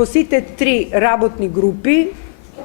по сите 3 работни групи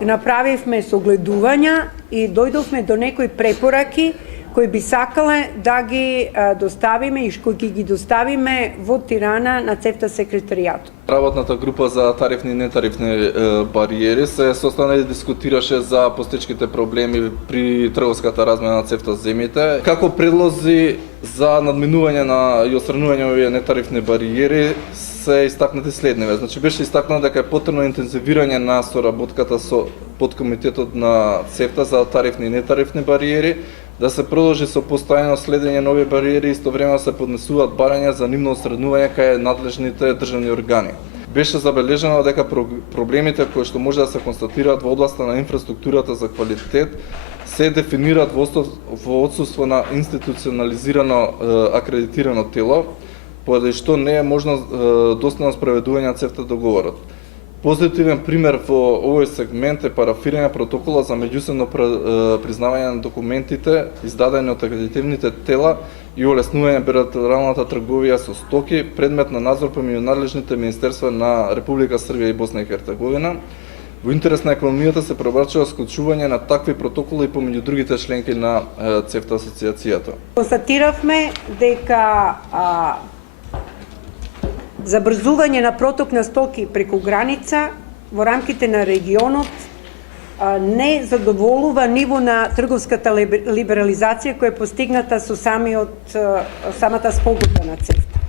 направивме согледувања и дојдовме до некои препораки кои би сакале да ги доставиме и кои ги доставиме во Тирана на ЦЕФТА секретаријатот. Работната група за тарифни и нетарифни бариери се состана и дискутираше за постичките проблеми при трговската размена на ЦЕФТА земјите. Како предлози за надминување и отстранување на овие нетарифни бариери се истакнати следниве. Значи беше истакнато дека е потребно интензивирање на соработката со подкомитетот на ЦЕФТА за тарифни и нетарифни бариери, да се продолжи со постојано следење на овие бариери и истовремено се поднесуваат барања за нивно отстранување кај надлежните државни органи. Беше забележано дека проблемите кои што може да се констатираат во областа на инфраструктурата за квалитет се дефинираат во отсуство на институционализирано акредитирано тело, поради што не е можно доследно спроведување на ЦЕФТА договорот. Позитивен пример во овој сегмент е парафирање протокола за меѓусебно признавање на документите издадени од акредитивните тела и олеснување билатералната трговија со стоки, предмет на надзор помеѓу надлежните министерства на Република Србија и Босна и Херцеговина. Во интерес на економијата се пребарчува склучување на такви протоколи помеѓу другите членки на ЦЕФТА асоциацијата. Констатиравме дека забрзување на проток на стоки преку граница во рамките на регионот не задоволува ниво на трговската либерализација која е постигната со самата спогодба на ЦЕФТА.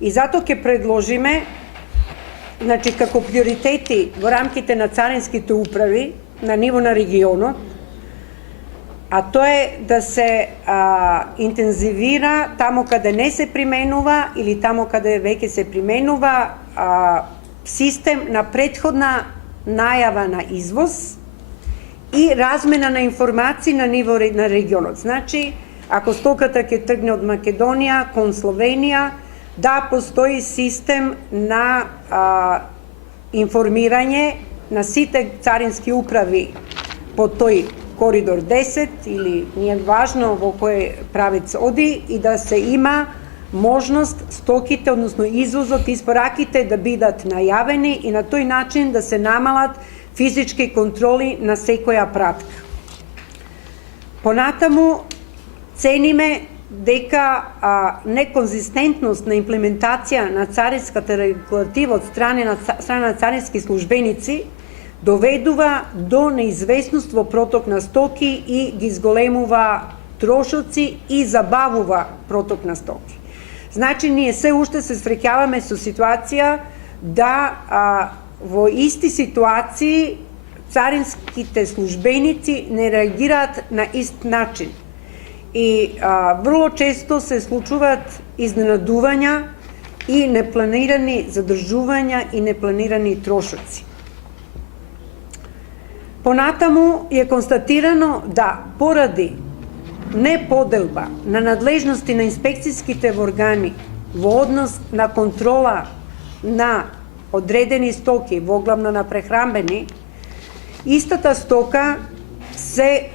И затоа ќе предложиме, значи како приоритети во рамките на царинските управи на ниво на регионот, а тоа е да се интензивира таму каде не се применува или таму каде веќе се применува систем на претходна најава на извоз и размена на информации на ниво на регионот. Значи, ако стоката ќе тргне од Македонија кон Словенија, да постои систем на информирање на сите царински управи по тој коридор 10 или не е важно во кој правец оди и да се има можност стоките, односно извозот и испораките да бидат најавени и на тој начин да се намалат физички контроли на секоја пратка. Понатаму цениме дека неконзистентност на имплементација на царинската регулатива од страна на царински службеници доведува до неизвестност во проток на стоки и ги зголемува трошоци и забавува проток на стоки. Значи, ние се уште се среќаваме со ситуација да во исти ситуации царинските службеници не реагираат на ист начин. И врло често се случуваат изненадувања и непланирани задржувања и непланирани трошоци. Понатаму е констатирано да поради неподелба на надлежности на инспекцијските органи во однос на контрола на одредени стоки, во главно на прехранбени, истата стока се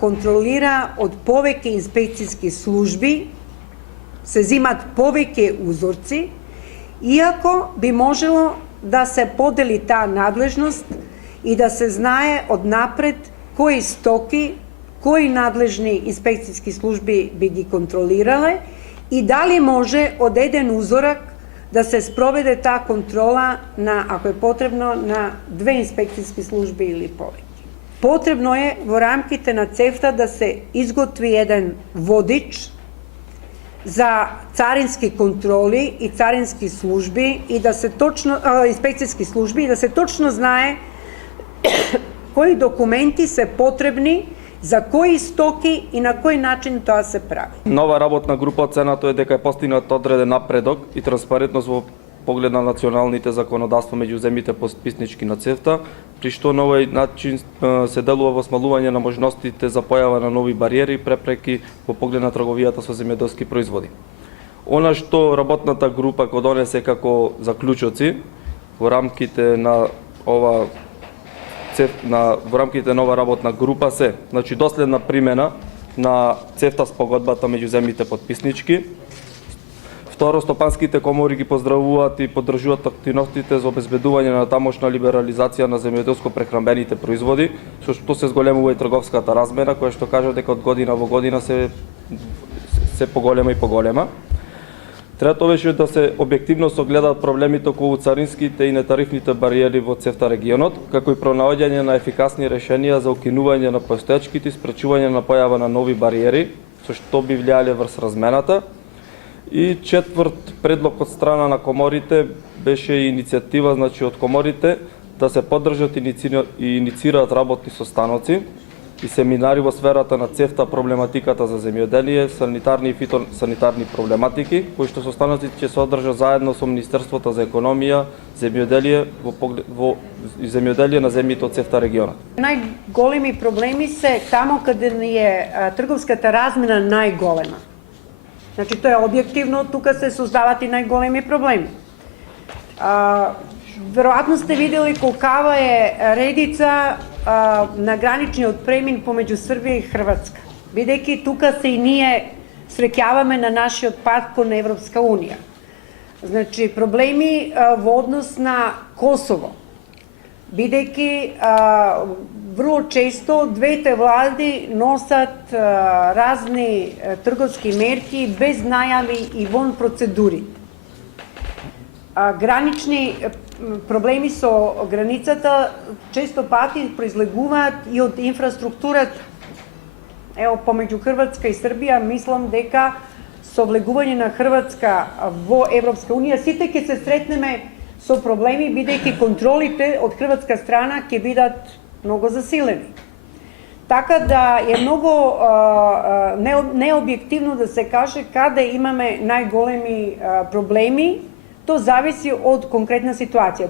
контролира од повеќе инспекцијски служби, се земат повеќе узорци, иако би можело да се подели таа надлежност и да се знае однапред кои стоки, кои надлежни инспекцијски служби би ги контролирале и дали може од еден узорак да се спроведе таа контрола на, ако е потребно, на 2 инспекцијски служби или повеќе. Потребно е во рамките на ЦЕФТА да се изготви еден водич за царински контроли и царински служби и да се точно инспекцијски служби и да се точно знае кои документи се потребни за кои стоки и на кој начин тоа се прави. Нова работна група оценато е дека е постигнат одреден напредок и транспарентност во поглед на националните законодавства меѓу земјите потписнички на ЦЕФТА, при што на овој начин се делува во смалување на можностите за појава на нови бариери и препреки во поглед на трговијата со земјоделски производи. Она што работната група го донесе како заклучоци во рамките на во рамките на ова работна група се, значи доследна примена на ЦЕФТА спогодбата меѓу земјите потписнички. Второ, стопанските комори ги поздравуваат и поддржуваат активностите за обезбедување на тамошна либерализација на земјоделско-прехранбените производи, со што се зголемува и трговската размена, која што кажа дека од година во година се поголема и поголема. Трето беше да се објективно согледаат проблемите околу царинските и нетарифните бариери во ЦЕФТА регионот, како и пронаоѓање на ефикасни решенија за укинување на постоечките и спречување на појава на нови бариери, со што би влијале врз размената. И четврт предлог од страна на коморите беше иницијатива, значи од коморите да се поддржат и иницираат работни состаноци и семинари во сферата на ЦЕФТА, проблематиката за земјоделие, санитарни и фитосанитарни проблематики, кои што состаноците ќе се одржат заедно со Министерството за економија, земјоделие и земјоделие на земјите од ЦЕФТА регионот. Најголеми проблеми се тамо каде ни е трговската размена најголема. Значи, тоа е објективно, тука се создават и најголеми проблеми. Веројатно сте видели колкава е редица на граничниот премин помеѓу Србија и Хрватска, бидејќи тука се и ние среќаваме на нашиот пат кон Европска унија. Значи, проблеми во однос на Косово, бидејќи врло често двете влади носат разни трговски мерки без најави и вон процедури. Гранични проблеми со границата често пати произлегуваат и од инфраструктурата. Ево, помеѓу Хрватска и Србија, мислам дека со влегување на Хрватска во Европска унија сите ќе се сретнеме со проблеми, бидејќи контролите од хрватска страна ќе бидат многу засилени. Така да е многу необјективно да се каже каде имаме најголеми проблеми, то зависи од конкретна ситуација.